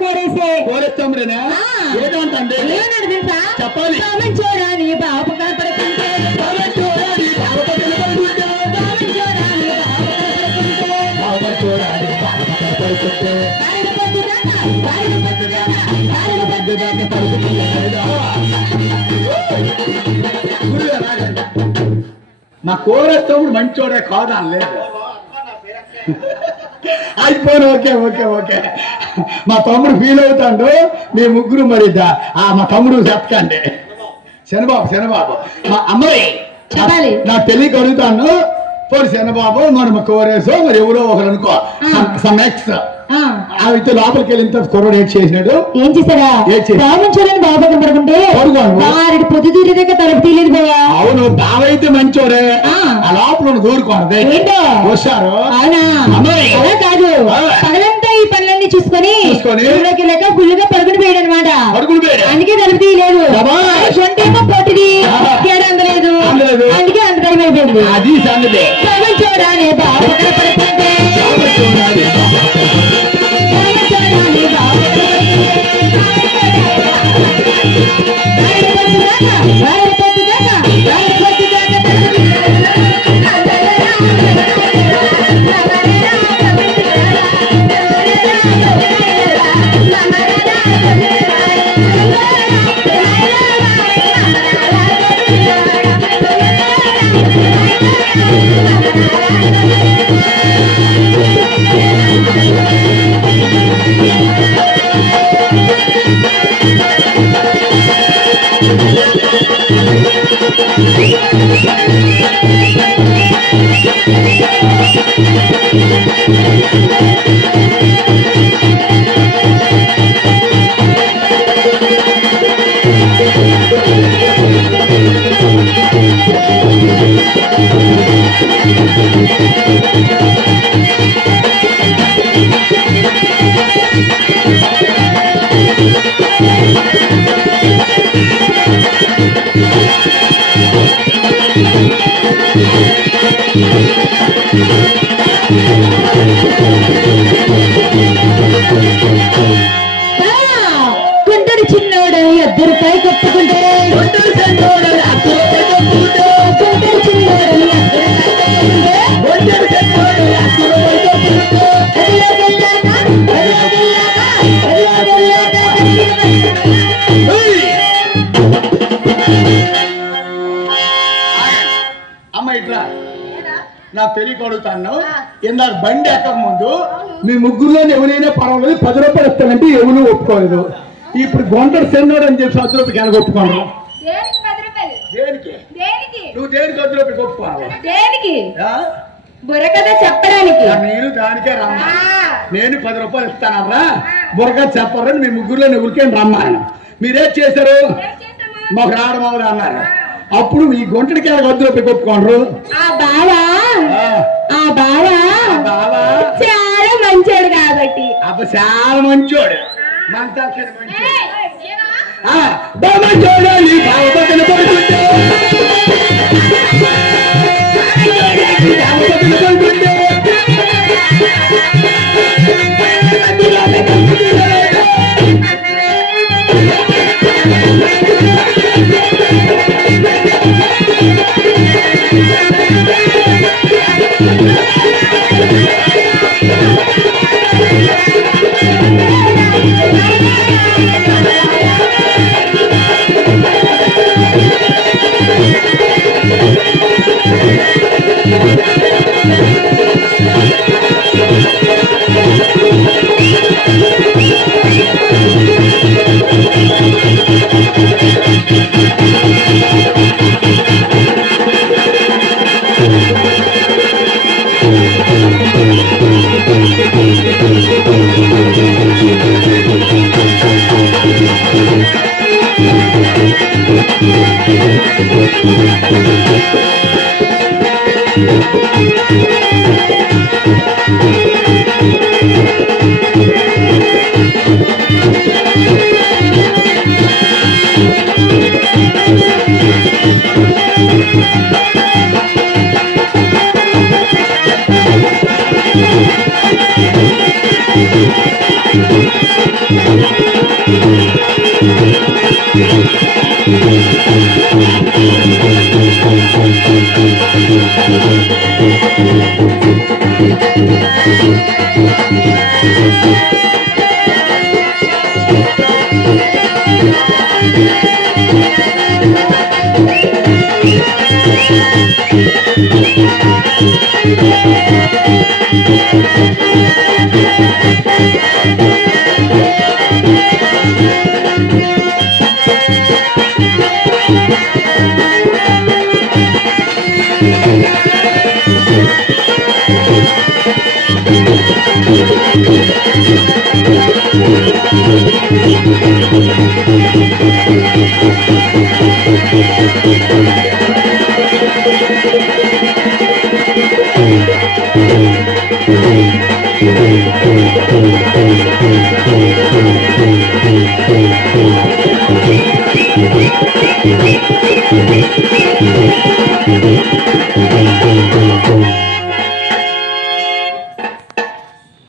కోరేసే కోరేస్తాంరేనా ఏదంటే చెప్పాలి చూడాలి బాబు కనపడుతుంటే మా కోరేస్తాముడు మంచోడే కాదా లేదు అయిపోయి ఓకే ఓకే ఓకే మా తమ్ముడు ఫీల్ అవుతాడు మీ ముగ్గురు మరి మా తమ్ముడు చెప్పకండి శనబాబు మా అమ్మాయి చెప్పాలి నాకు తెలియక అడుగుతాను పోరు శనబాబు మనం కోరేసో మరి ఎవరో ఒకరు అనుకో సమ్ ఎక్స్ అయితే లోపలికి వెళ్ళిన కుర్రోడు ఏడ్ చేసినాడు ఏం చేశారా బాగుంచాలని బాబా కనపడుకుంటే వారి పొద్దు దూరి దగ్గర తలుపు తీయలేదు బాబా అవును బావ అయితే మంచోడే ఆ లోపల దూరుకోండి ఏంటో వచ్చారు అవునా అలా కాదు పగలంతా ఈ పనులన్నీ చూసుకొని లేక ఫుల్గా పరుగుడు పోయాడు అనమాట అందుకే తలుపు తీయలేదు సొంతేమో పొట్టిది అందలేదు అందుకే అంత టైం అయిపోయింది అది సంగతి చూడాలి బాబా కనపడుతుంటే కొందరు చిన్నోడు ఇద్దరు పై కట్టుకుంటే కొందరు చిన్నోడు అమ్మ ఇట్లా నాకు తెలియకడుగుతాను ఇందాక బండి ఎక్కక ముందు మీ ముగ్గురులో ఎవరైనా పర్వాలేదు 10 రూపాయలు ఇస్తానంటే ఎవరు ఒప్పుకోలేదు ఇప్పుడు గొంటడు సెన్నోడు అని చెప్పి 10 రూపాయలు కనుక ఒప్పుకోను దేనికి నువ్వు దేనికి 10 రూపాయలు ఒప్పుకోవాలి దేనికి బుర్రకథ చెప్పడానికి నేను దానికే రమ్మా నేను 10 రూపాయలు ఇస్తానరా బుర్రకథ చెప్పరని మీ ముగ్గురులో ఎవరికేం రమ్మాను మీరేం చేశారు మాకు రావడం అవదు అన్నారు అప్పుడు ఈ గొంటడికి 10 రూపాయలు ఒప్పుకోండ్రు ఆ బావా చాలా మంచోడు కాబట్టి చాలా మంచోడు చూడాలి Thank you. Thank you.